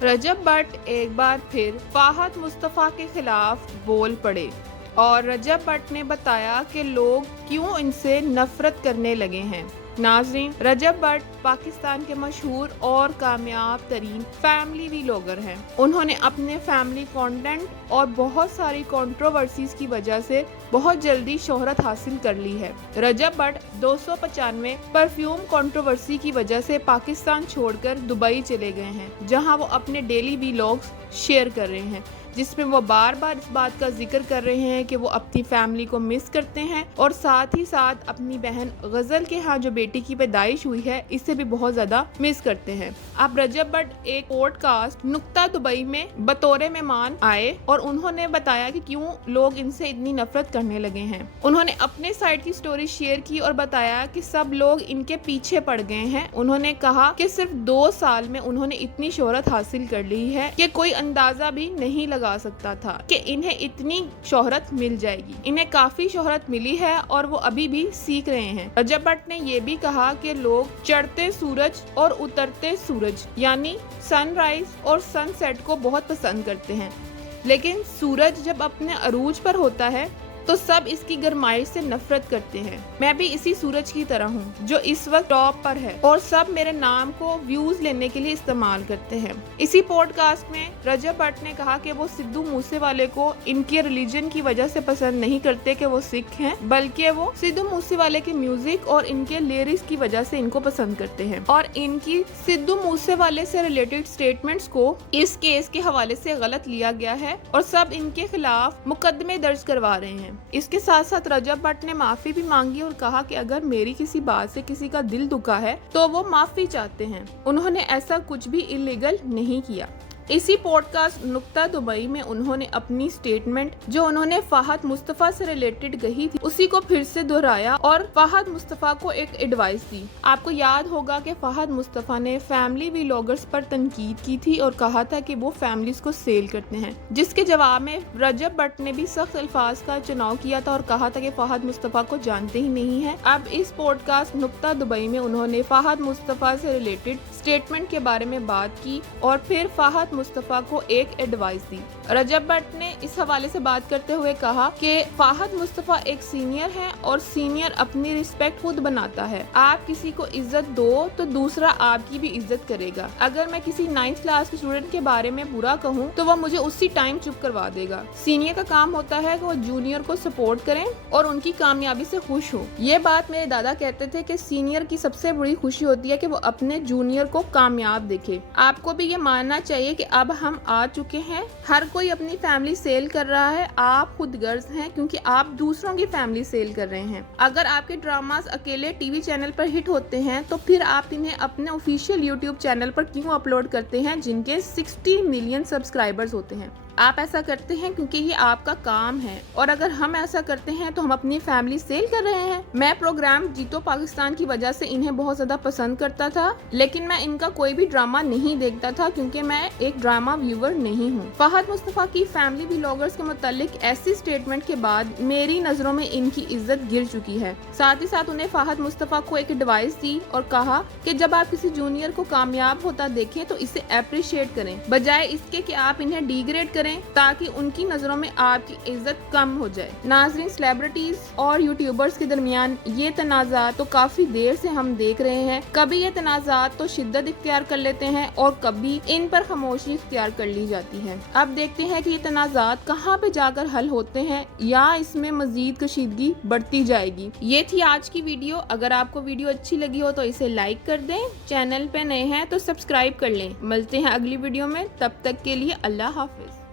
रजब भट्ट एक बार फिर फाहद मुस्तफ़ा के खिलाफ बोल पड़े और रजब भट्ट ने बताया कि लोग क्यों इनसे नफरत करने लगे हैं। नाज़रीन, रजब भट्ट पाकिस्तान के मशहूर और कामयाब तरीन फैमिली व्लॉगर हैं। उन्होंने अपने फैमिली कंटेंट और बहुत सारी कंट्रोवर्सीज की वजह से बहुत जल्दी शोहरत हासिल कर ली है। रजब भट्ट 295 परफ्यूम कंट्रोवर्सी की वजह से पाकिस्तान छोड़कर दुबई चले गए हैं, जहां वो अपने डेली व्लॉग्स शेयर कर रहे हैं, जिसमें वो बार बार इस बात का जिक्र कर रहे हैं कि वो अपनी फैमिली को मिस करते हैं और साथ ही साथ अपनी बहन गजल के यहाँ जो बेटी की पैदाइश हुई है इसे भी बहुत ज्यादा मिस करते हैं। अब रजब भट्ट एक पॉडकास्ट नुक्ता दुबई में बतौर मेहमान आए और उन्होंने बताया कि क्यों लोग इनसे इतनी नफरत करने लगे हैं। उन्होंने अपने साइड की स्टोरी शेयर की और बताया कि सब लोग इनके पीछे पड़ गए हैं। उन्होंने कहा कि सिर्फ 2 साल में उन्होंने इतनी शोहरत हासिल कर ली है कि कोई अंदाजा भी नहीं लगा सकता था कि इन्हें इतनी शोहरत मिल जाएगी। इन्हें काफी शोहरत मिली है और वो अभी भी सीख रहे हैं। रजब भट्ट ने ये भी कहा कि लोग चढ़ते सूरज और उतरते सूरज यानी सनराइज और सनसेट को बहुत पसंद करते हैं, लेकिन सूरज जब अपने अरूज पर होता है तो सब इसकी गर्माइश से नफरत करते हैं। मैं भी इसी सूरज की तरह हूँ जो इस वक्त टॉप पर है और सब मेरे नाम को व्यूज लेने के लिए इस्तेमाल करते हैं। इसी पॉडकास्ट में रजब भट्ट ने कहा कि वो सिद्धू मूसेवाले को इनके रिलीजन की वजह से पसंद नहीं करते कि वो सिख हैं, बल्कि वो सिद्धू मूसेवाले के म्यूजिक और इनके लिरिक्स की वजह से इनको पसंद करते हैं और इनकी सिद्धू मूसेवाले से रिलेटेड स्टेटमेंट्स को इस केस के हवाले से गलत लिया गया है और सब इनके खिलाफ मुकदमे दर्ज करवा रहे हैं। इसके साथ साथ रजब भट्ट ने माफी भी मांगी और कहा कि अगर मेरी किसी बात से किसी का दिल दुखा है तो वो माफी चाहते हैं। उन्होंने ऐसा कुछ भी इलीगल नहीं किया। इसी पॉडकास्ट नुक्ता दुबई में उन्होंने अपनी स्टेटमेंट जो उन्होंने फाहद मुस्तफ़ा से रिलेटेड कही थी उसी को फिर से दोहराया और फाहद मुस्तफ़ा को एक एडवाइस दी। आपको याद होगा कि फाहद मुस्तफ़ा ने फैमिली व्लॉगर्स पर तनकीद की थी और कहा था कि वो फैमिलीज को सेल करते हैं, जिसके जवाब में रजब भट्ट ने भी सख्त अल्फाज का चुनाव किया था और कहा था कि फाहद मुस्तफ़ा को जानते ही नहीं है। अब इस पॉडकास्ट नुक्ता दुबई में उन्होंने फाहद मुस्तफ़ा से रिलेटेड स्टेटमेंट के बारे में बात की और फिर फाहद मुस्तफ़ा को एक एडवाइस दी। रजब भट्ट ने इस हवाले से बात करते हुए कहा कि फाहद मुस्तफ़ा एक सीनियर है और सीनियर अपनी रिस्पेक्ट खुद बनाता है। आप किसी को इज्जत दो तो दूसरा आपकी भी इज्जत करेगा। अगर मैं किसी 9th क्लास के स्टूडेंट के बारे में बुरा कहूँ तो वह मुझे उसी टाइम चुप करवा देगा। सीनियर का काम होता है कि वो जूनियर को सपोर्ट करें और उनकी कामयाबी से खुश हो। ये बात मेरे दादा कहते थे कि सीनियर की सबसे बड़ी खुशी होती है कि वो अपने जूनियर को कामयाब देखे। आपको भी ये मानना चाहिए कि अब हम आ चुके हैं। हर कोई अपनी फैमिली सेल कर रहा है, आप खुद गर्ज हैं क्योंकि आप दूसरों की फैमिली सेल कर रहे हैं। अगर आपके ड्रामास अकेले टीवी चैनल पर हिट होते हैं तो फिर आप इन्हें अपने ऑफिशियल यूट्यूब चैनल पर क्यों अपलोड करते हैं जिनके 60 मिलियन सब्सक्राइबर्स होते हैं। आप ऐसा करते हैं क्योंकि ये आपका काम है और अगर हम ऐसा करते हैं तो हम अपनी फैमिली सेल कर रहे हैं। मैं प्रोग्राम जीतो पाकिस्तान की वजह से इन्हें बहुत ज्यादा पसंद करता था, लेकिन मैं इनका कोई भी ड्रामा नहीं देखता था क्योंकि मैं एक ड्रामा व्यूअर नहीं हूँ। फाहद मुस्तफ़ा की फैमिली व्लॉगर्स के मुतालिक ऐसी स्टेटमेंट के बाद मेरी नजरों में इनकी इज्जत गिर चुकी है। साथ ही साथ उन्हें फाहद मुस्तफ़ा को एक एडवाइस दी और कहा कि जब आप किसी जूनियर को कामयाब होता देखें तो इसे अप्रिशिएट करें, बजाय इसके कि आप इन्हें डिग्रेड करें ताकि उनकी नजरों में आपकी इज्जत कम हो जाए। नाज़रीन, सेलिब्रिटीज और यूट्यूबर्स के दरमियान ये तनाज़ात तो काफी देर से हम देख रहे हैं। कभी ये तनाज़ात तो शिद्दत इख्तियार कर लेते हैं और कभी इन पर खामोशी इख्तियार कर ली जाती है। अब देखते हैं कि ये तनाज़ात कहाँ पे जाकर हल होते हैं या इसमें मजीद कशीदगी बढ़ती जाएगी। ये थी आज की वीडियो। अगर आपको वीडियो अच्छी लगी हो तो इसे लाइक कर दें, चैनल पे नए हैं तो सब्सक्राइब कर लें। मिलते हैं अगली वीडियो में, तब तक के लिए अल्लाह हाफिज।